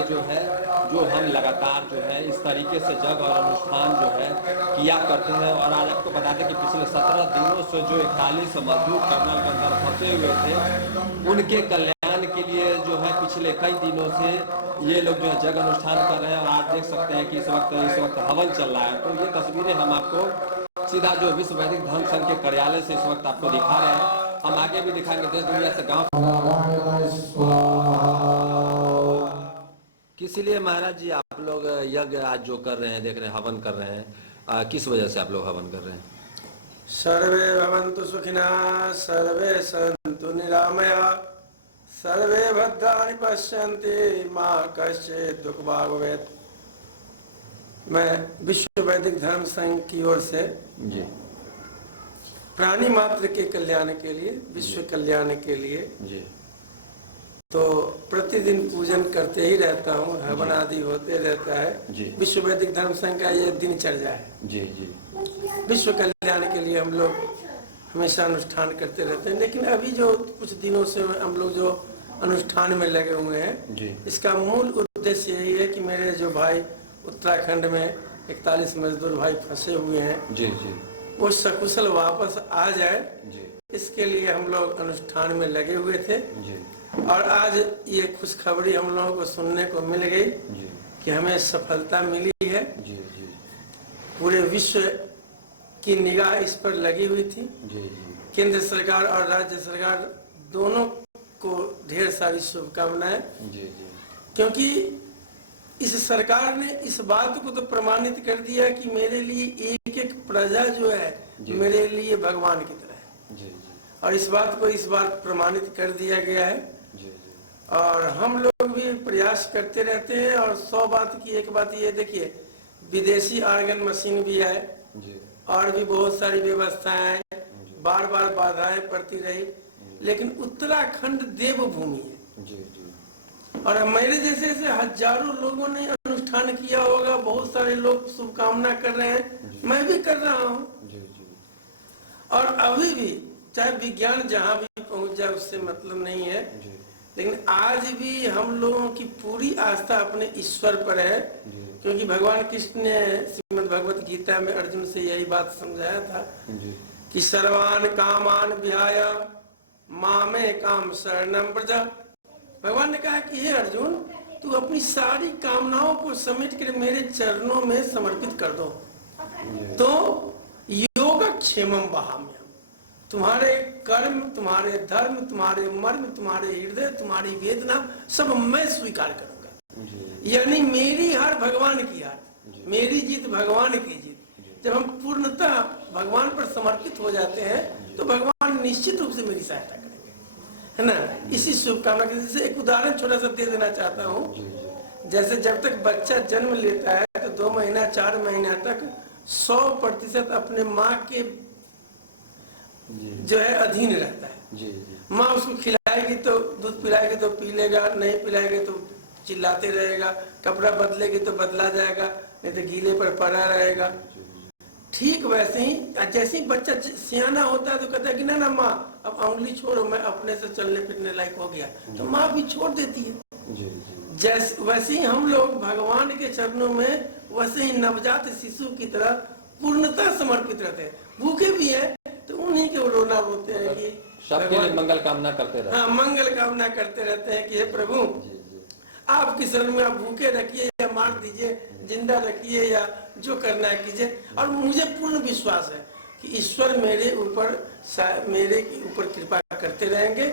लिए जो है जो हम लगातार जो है इस तरीके से जग और अनुष्ठान जो है किया करते हैं। और आज आपको बता दें कि पिछले 17 दिनों से जो 41 मजदूर कर्नल के अंदर फंसे हुए थे, उनके कल्याण के लिए जो है पिछले कई दिनों से ये लोग जो है जग अनुष्ठान कर रहे हैं। और आप देख सकते हैं कि इस वक्त हवन चल रहा है। तो ये तस्वीरें हम आपको सीधा जो विश्व वैदिक धर्म संघ के कार्यालय से इस वक्त आपको दिखा रहे हैं। हम आगे भी दिखाएंगे देश दुनिया से गाँव। इसीलिए महाराज जी आप लोग यज्ञ आज जो कर रहे हैं, देख रहे हैं हवन कर रहे हैं, किस वजह से आप लोग हवन कर रहे हैं? सर्वे भवन्तु सुखिनः, सर्वे सन्तु निरामया, सर्वे भद्राणि पश्यन्ति मा कश्चित् दुःख भाग् भवेत्। मैं विश्व वैदिक धर्म संघ की ओर से जी प्राणी मात्र के कल्याण के लिए, विश्व कल्याण के लिए जी तो प्रतिदिन पूजन करते ही रहता हूँ, हवन आदि होते रहता है जी। विश्व वैदिक धर्म संघ का ये दिनचर्या है। जी जी विश्व कल्याण के लिए हम लोग हमेशा अनुष्ठान करते रहते हैं। लेकिन अभी जो कुछ दिनों से हम लोग जो अनुष्ठान में लगे हुए हैं जी। इसका मूल उद्देश्य यही है कि मेरे जो भाई उत्तराखंड में 41 मजदूर भाई फंसे हुए हैं जी जी वो सकुशल वापस आ जाए, जी इसके लिए हम लोग अनुष्ठान में लगे हुए थे। जी और आज ये खुशखबरी हम लोगों को सुनने को मिल गई जी कि हमें सफलता मिली है। जी जी पूरे विश्व की निगाह इस पर लगी हुई थी। जी जी केंद्र सरकार और राज्य सरकार दोनों को ढेर सारी शुभकामनाएं, जी जी क्योंकि इस सरकार ने इस बात को तो प्रमाणित कर दिया कि मेरे लिए एक एक प्रजा जो है मेरे लिए भगवान की तरह है। जी और इस बात को इस बार प्रमाणित कर दिया गया है। जी और हम लोग भी प्रयास करते रहते हैं। और 100 बात की एक बात ये देखिए, विदेशी ऑर्गन मशीन भी है जी और भी बहुत सारी व्यवस्थाएं, बार बार बाधाएं पड़ती रही, लेकिन उत्तराखंड देवभूमि है। जी जी और मेरे जैसे हजारों लोगों ने अनुष्ठान किया होगा, बहुत सारे लोग शुभकामना कर रहे हैं, मैं भी कर रहा हूँ। जी जी और अभी भी चाहे विज्ञान जहाँ भी पहुँच जाए उससे मतलब नहीं है, जी लेकिन आज भी हम लोगों की पूरी आस्था अपने ईश्वर पर है। जी क्योंकि भगवान कृष्ण ने श्रीमद् भगवत गीता में अर्जुन से यही बात समझाया था जी कि सर्वान कामान विहाय मामे काम शरणम व्रज। भगवान ने कहा कि हे अर्जुन, तू अपनी सारी कामनाओं को समेट कर मेरे चरणों में समर्पित कर दो, तो योगक्षेमम वहाम्यहम्। तुम्हारे कर्म, तुम्हारे धर्म, तुम्हारे मर्म, तुम्हारे हृदय, तुम्हारी वेदना सब मैं स्वीकार करूंगा। यानी मेरी हार भगवान की हार, मेरी जीत भगवान की जीत। जब हम पूर्णतः भगवान पर समर्पित हो जाते हैं तो भगवान निश्चित रूप से मेरी सहायता करेंगे, है ना। इसी शुभकामना के जैसे एक उदाहरण छोटा सा दे देना चाहता हूँ। जैसे जब तक बच्चा जन्म लेता है तो 2 महीना 4 महीना तक 100% अपने माँ के जो है अधीन रहता है। माँ उसको खिलाएगी तो दूध पिलाएगी तो पी लेगा, नहीं पिलाएगी तो चिल्लाते रहेगा, कपड़ा बदलेगी तो बदला जाएगा, नहीं तो गीले पर पड़ा रहेगा। ठीक वैसे ही जैसे ही बच्चा सियाना होता है तो कहता है कि ना ना माँ अब उंगली छोड़ो, मैं अपने से चलने फिरने लायक हो गया, तो माँ भी छोड़ देती है। जैसे वैसे ही हम लोग भगवान के चरणों में वैसे ही नवजात शिशु की तरह पूर्णतः समर्पित रहते हैं। भूखे भी है तो उन्हीं के रोना बोलते हैं कि सबके लिए मंगल कामना करते रहते हैं। हाँ, मंगल कामना करते रहते हैं कि हे प्रभु आपकी शरण में आप भूखे रखिए या मार दीजिए, जिंदा रखिए या जो करना है कीजिए। और मुझे पूर्ण विश्वास है कि ईश्वर मेरे ऊपर कृपा करते रहेंगे,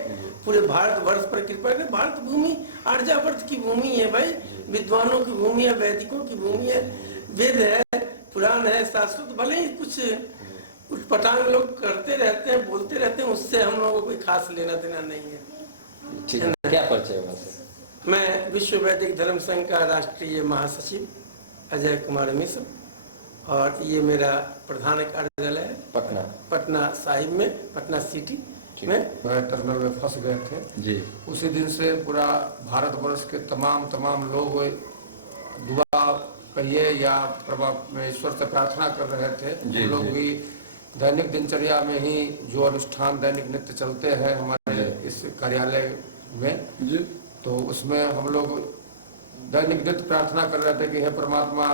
पूरे भारतवर्ष पर कृपा करेंगे। भारत भूमि आर्यावर्त की भूमि है भाई, विद्वानों की भूमि है, वैदिकों की भूमि है, वेद है, पुराण है, शास्त्र। भले ही कुछ उठपटांग लोग करते रहते हैं, बोलते रहते हैं, उससे हम लोगों को कोई खास लेना देना नहीं है। ठीक है, क्या परिचय है वैसे? मैं विश्व वैदिक धर्म संघ का राष्ट्रीय महासचिव अजय कुमार मिश्र, और ये मेरा प्रधान कार्यालय है पटना साहिब में, पटना सिटी में। टनल में फंस गए थे जी। उसी दिन से पूरा भारतवर्ष के तमाम लोग दुआ कहिए या प्रभु ईश्वर से प्रार्थना कर रहे थे। हम लोग भी दैनिक दिनचर्या में ही जो अनुष्ठान दैनिक नित्य चलते हैं हमारे इस कार्यालय में, तो उसमें हम लोग दैनिक नित्य प्रार्थना कर रहे थे कि हे परमात्मा,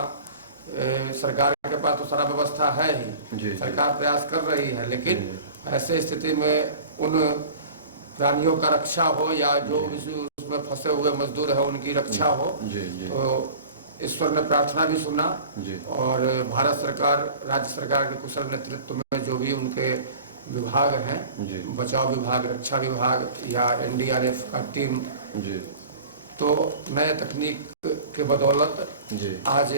सरकार के पास तो सारा व्यवस्था है ही, सरकार प्रयास कर रही है, लेकिन ऐसे स्थिति में उन प्राणियों का रक्षा हो या जो उसमें फंसे हुए मजदूर है उनकी रक्षा हो। तो ईश्वर ने प्रार्थना भी सुना और भारत सरकार, राज्य सरकार के कुशल नेतृत्व में जो भी उनके विभाग हैं, बचाव विभाग, रक्षा विभाग या एनडीआरएफ का टीम, तो नए तकनीक के बदौलत आज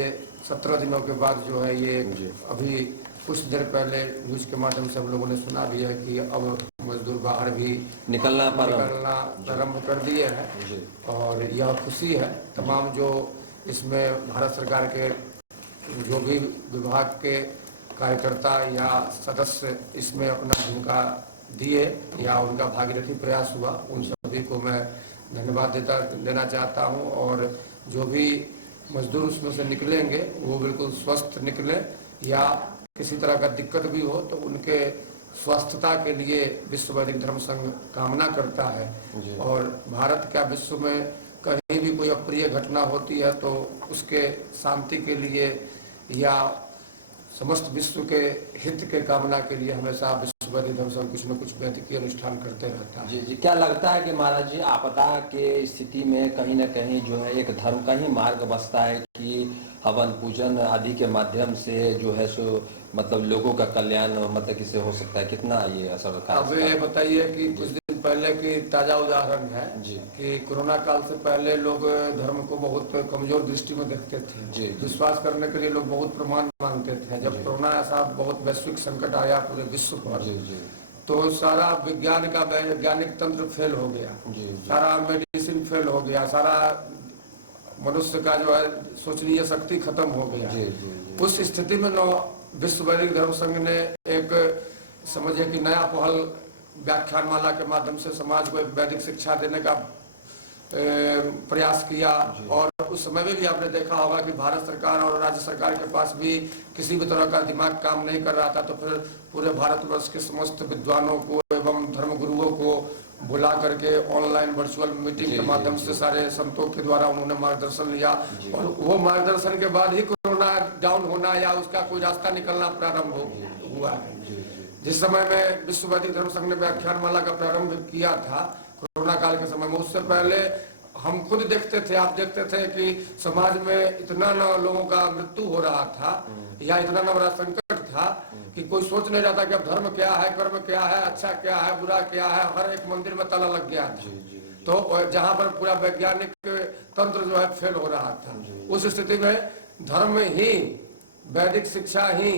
17 दिनों के बाद जो है ये अभी कुछ देर पहले न्यूज के माध्यम से हम लोगों ने सुना भी है कि अब मजदूर बाहर भी निकलना प्रारंभ कर दिए हैं और यह खुशी है। तमाम जो इसमें भारत सरकार के जो भी विभाग के कार्यकर्ता या सदस्य इसमें अपना भूमिका दिए या उनका भागीरथी प्रयास हुआ, उन सभी को मैं धन्यवाद देना चाहता हूं। और जो भी मजदूर उसमें से निकलेंगे वो बिल्कुल स्वस्थ निकले या किसी तरह का दिक्कत भी हो तो उनके स्वस्थता के लिए विश्व वैदिक धर्म संघ कामना करता है। और भारत का विश्व में कहीं भी कोई अप्रिय घटना होती है तो उसके शांति के लिए या समस्त विश्व के हित के कामना के लिए हमेशा विश्व वैदिक धर्म संघ कुछ न कुछ वैदिकीय अनुष्ठान करते रहता है। जी, क्या लगता है कि महाराज जी आपदा के स्थिति में कहीं न कहीं जो है एक धर्म का ही मार्ग बसता है कि हवन पूजन आदि के माध्यम से जो है सो मतलब लोगों का कल्याण मतलब किसे हो सकता है, कितना ये असर? अब ये बताइए कि कुछ दिन पहले की ताजा उदाहरण है कि कोरोना काल से पहले लोग धर्म को बहुत कमजोर दृष्टि में देखते थे, विश्वास करने के लिए लोग बहुत प्रमाण मांगते थे। जब कोरोना ऐसा बहुत वैश्विक संकट आया पूरे विश्व पर, तो सारा विज्ञान का वैज्ञानिक तंत्र फेल हो गया, सारा मेडिसिन फेल हो गया, सारा मनुष्य का जो है सोचनीय शक्ति खत्म हो गया। उस स्थिति में विश्व वैदिक धर्म संघ ने एक समझिए कि नया पहल व्याख्यानमाला के माध्यम से समाज को एक वैदिक शिक्षा देने का प्रयास किया। और उस समय में भी आपने देखा होगा कि भारत सरकार और राज्य सरकार के पास भी किसी भी तरह का दिमाग काम नहीं कर रहा था, तो फिर पूरे भारतवर्ष के समस्त विद्वानों को एवं धर्मगुरुओं को बुला करके ऑनलाइन वर्चुअल मीटिंग के माध्यम से सारे संतों के द्वारा उन्होंने मार्गदर्शन लिया। और वो मार्गदर्शन के बाद ही कोरोना डाउन होना या उसका कोई रास्ता निकलना प्रारंभ हुआ है। जिस समय में विश्व वैदिक धर्म संघ ने व्याख्यानमाला का प्रारंभ किया था कोरोना काल के समय में, उससे पहले हम खुद देखते थे, आप देखते थे कि समाज में इतना न लोगों का मृत्यु हो रहा था या इतना न बड़ा संकट था कि कोई सोच नहीं रहा था कि अब धर्म क्या है, कर्म क्या है, अच्छा क्या है, बुरा क्या है। हर एक मंदिर में ताला लग गया था, तो जहाँ पर पूरा वैज्ञानिक तंत्र जो है फेल हो रहा था, उस स्थिति में धर्म ही, वैदिक शिक्षा ही,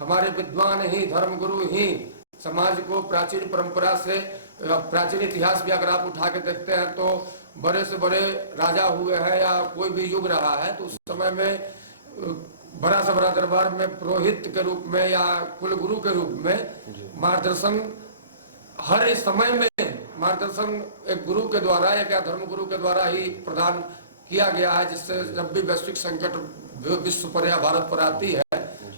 हमारे विद्वान ही, धर्मगुरु ही समाज को प्राचीन परंपरा से, प्राचीन इतिहास भी अगर आप उठा के देखते हैं तो बड़े से बड़े राजा हुए हैं या कोई भी युग रहा है तो उस समय में बड़ा से बड़ा दरबार में पुरोहित के रूप में या कुलगुरु के रूप में मार्गदर्शन, हर समय में मार्गदर्शन एक गुरु के द्वारा या धर्मगुरु के द्वारा ही प्रदान किया गया है, जिससे जब भी वैश्विक संकट विश्व पर या भारत पर आती है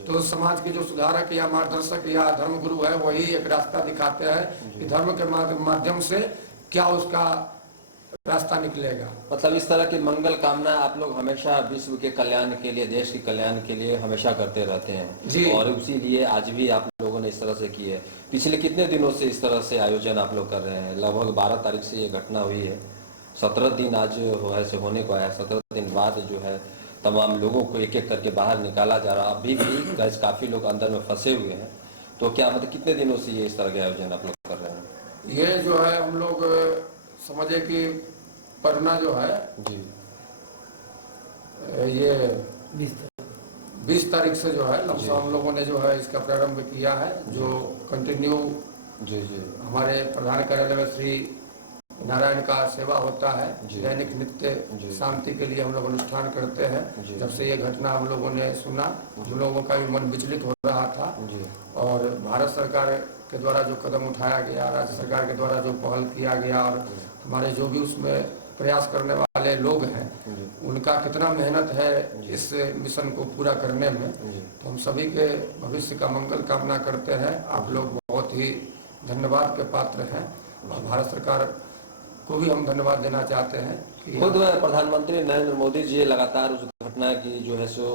तो समाज के जो सुधारक या मार्गदर्शक या धर्मगुरु है वही एक रास्ता दिखाते हैं कि धर्म के माध्यम से क्या उसका रास्ता निकलेगा। मतलब इस तरह की मंगल कामना आप लोग हमेशा विश्व के कल्याण के लिए, देश के कल्याण के लिए हमेशा करते रहते हैं जी। और उसी लिए आज भी आप लोगों ने इस तरह से की है। पिछले कितने दिनों से इस तरह से आयोजन आप लोग कर रहे हैं? लगभग 12 तारीख से ये घटना हुई है, 17 दिन आज ऐसे होने को आया। 17 दिन बाद जो है तमाम लोगों को एक एक करके बाहर निकाला जा रहा। अभी भी काफी लोग अंदर में फंसे हुए हैं, तो क्या मतलब कितने दिनों से ये इस तरह के आयोजन आप लोग कर रहे हैं? ये जो है हम लोग समझे कि पढ़ना जो है जी, ये 20 तारीख से जो है लमसम हम लोगों ने जो है इसका प्रारंभ किया है, जो कंटिन्यू हमारे प्रधान कार्यालय में श्री नारायण का सेवा होता है, दैनिक नित्य शांति के लिए हम लोग अनुष्ठान करते हैं। जब से ये घटना हम लोगों ने सुना, हम लोगों का भी मन विचलित हो रहा था और भारत सरकार के द्वारा जो कदम उठाया गया, राज्य सरकार के द्वारा जो पहल किया गया और हमारे जो भी उसमें प्रयास करने वाले लोग हैं उनका कितना मेहनत है इस मिशन को पूरा करने में, तो हम सभी के भविष्य का मंगल कामना करते हैं। आप लोग बहुत ही धन्यवाद के पात्र हैं और भारत सरकार को भी हम धन्यवाद देना चाहते हैं कि खुद प्रधानमंत्री नरेंद्र मोदी जी लगातार उस घटना की जो है सो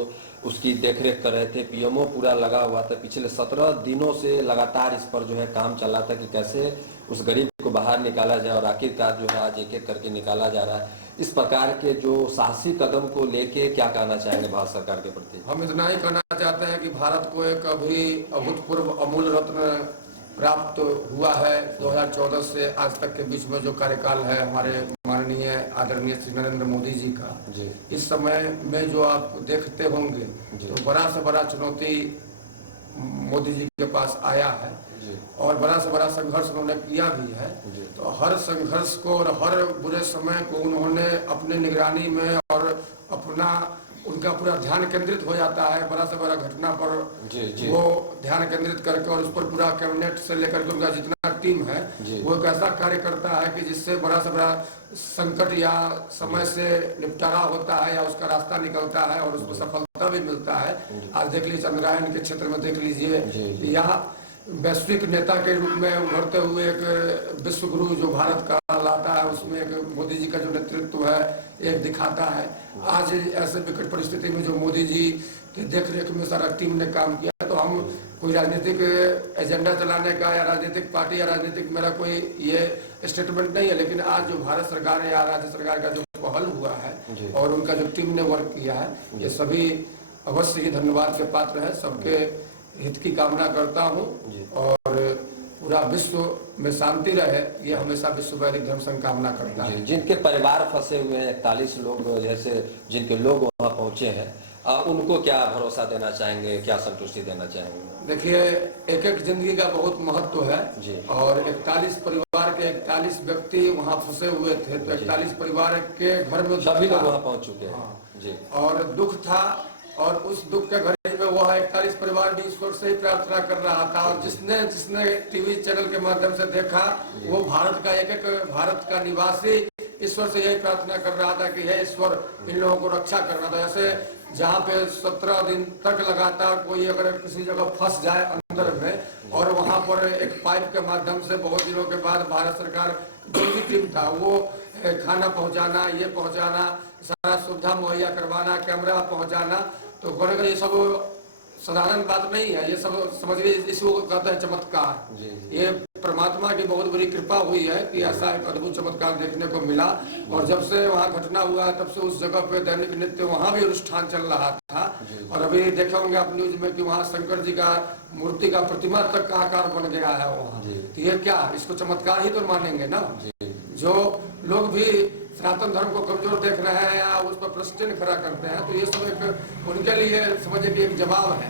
उसकी देखरेख कर रहे थे। पीएमओ पूरा लगा हुआ था। पिछले 17 दिनों से लगातार इस पर जो है काम चल रहा था कि कैसे उस गरीब को बाहर निकाला जाए, और आखिरकार जो है आज एक एक करके निकाला जा रहा है। इस प्रकार के जो साहसी कदम को लेके क्या कहना चाहेंगे भारत सरकार के प्रति? हम इतना ही कहना चाहते हैं कि भारत को एक अभी अभूतपूर्व अमूल्य रत्न प्राप्त हुआ है। 2014 से आज तक के बीच में जो कार्यकाल है हमारे माननीय आदरणीय श्री नरेंद्र मोदी जी का, इस समय में जो आप देखते होंगे तो बड़ा से बड़ा चुनौती मोदी जी के पास आया है और बड़ा से बड़ा संघर्ष उन्होंने किया भी है। तो हर संघर्ष को और हर बुरे समय को उन्होंने अपने निगरानी में और अपना उनका पूरा ध्यान केंद्रित हो जाता है बड़ा से बड़ा घटना पर। वो ध्यान केंद्रित करके और उस पर पूरा कैबिनेट से लेकर के उनका जितना टीम है वो एक ऐसा कार्य करता है कि जिससे बड़ा से बड़ा संकट या समय से निपटारा होता है या उसका रास्ता निकलता है और उसको सफलता भी मिलता है। आज देख लीजिए चंद्रयान के क्षेत्र में देख लीजिए, यहाँ वैश्विक नेता के रूप में उभरते हुए एक विश्व गुरु जो भारत का लाता है, उसमें एक मोदी जी का जो नेतृत्व है एक दिखाता है। आज ऐसे विकट परिस्थिति में जो मोदी जी के देखरेख में सारा टीम ने काम किया, तो हम कोई राजनीतिक एजेंडा चलाने का या राजनीतिक पार्टी या राजनीतिक मेरा कोई ये स्टेटमेंट नहीं है, लेकिन आज जो भारत सरकार या राज्य सरकार का जो पहल हुआ है और उनका जो टीम ने वर्क किया है, ये सभी अवश्य ही धन्यवाद के पात्र है। सबके हित की कामना करता हूँ और पूरा विश्व में शांति रहे, ये हमेशा विश्व वैदिक धर्म संघ कामना करता है। जिनके परिवार फंसे हुए हैं 41 लोग जैसे जिनके लोग वहाँ पहुँचे हैं, उनको क्या भरोसा देना चाहेंगे, क्या संतुष्टि देना चाहेंगे? देखिए, एक एक जिंदगी का बहुत महत्व है और 41 परिवार के 41 व्यक्ति वहाँ फंसे हुए थे, तो 41 परिवार के घर में सभी लोग वहाँ पहुँच चुके हैं जी। और दुख था और उस दुख के घड़ी में वह 41 परिवार भी ईश्वर से ही प्रार्थना कर रहा था और जिसने टीवी चैनल के माध्यम से देखा वो भारत का एक भारत का निवासी ईश्वर से यही प्रार्थना कर रहा था कि हे ईश्वर इन लोगों को रक्षा करना था। ऐसे जहाँ पे 17 दिन तक लगातार कोई अगर किसी जगह फंस जाए अंदर में और वहाँ पर एक पाइप के माध्यम से बहुत दिनों के बाद भारत सरकार जो भी टीम था वो खाना पहुँचाना, ये पहुँचाना, सारा सुविधा मुहैया करवाना, कैमरा पहुँचाना, तो बड़े ये सब साधारण बात नहीं है। ये सब समझिए इसको कहते हैं चमत्कार। ये परमात्मा की बहुत बड़ी कृपा हुई है कि ऐसा एक अद्भुत चमत्कार देखने को मिला। और जब से वहाँ घटना हुआ है तब से उस जगह पे दैनिक नित्य वहाँ भी अनुष्ठान चल रहा था। और अभी देखे होंगे आप न्यूज में कि वहाँ शंकर जी का मूर्ति का प्रतिमा तक का आकार बन गया है वहाँ। तो ये क्या, इसको चमत्कार ही तो मानेंगे ना। जो लोग भी सनातन धर्म को कमजोर देख रहे हैं या उस पर प्रश्न खड़ा करते हैं, तो ये सब एक उनके लिए समझिए कि एक जवाब है।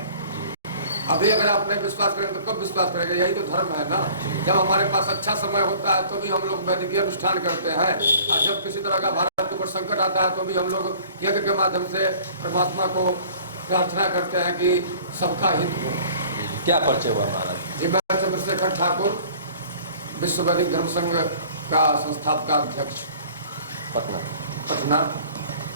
अभी अगर आप नहीं विश्वास करेंगे तो कब विश्वास करेंगे? यही तो धर्म है ना। जब हमारे पास अच्छा समय होता है तो भी हम लोग वैदिक अनुष्ठान करते हैं, और जब किसी तरह का भारत के ऊपर संकट आता है तो भी हम लोग यज्ञ के माध्यम से परमात्मा को प्रार्थना करते हैं कि सबका हित हो। क्या परिचय हुआ हमारा? जी, मैं चंद्रशेखर ठाकुर, विश्व वैदिक धर्म संघ का संस्थापक अध्यक्ष, पटना।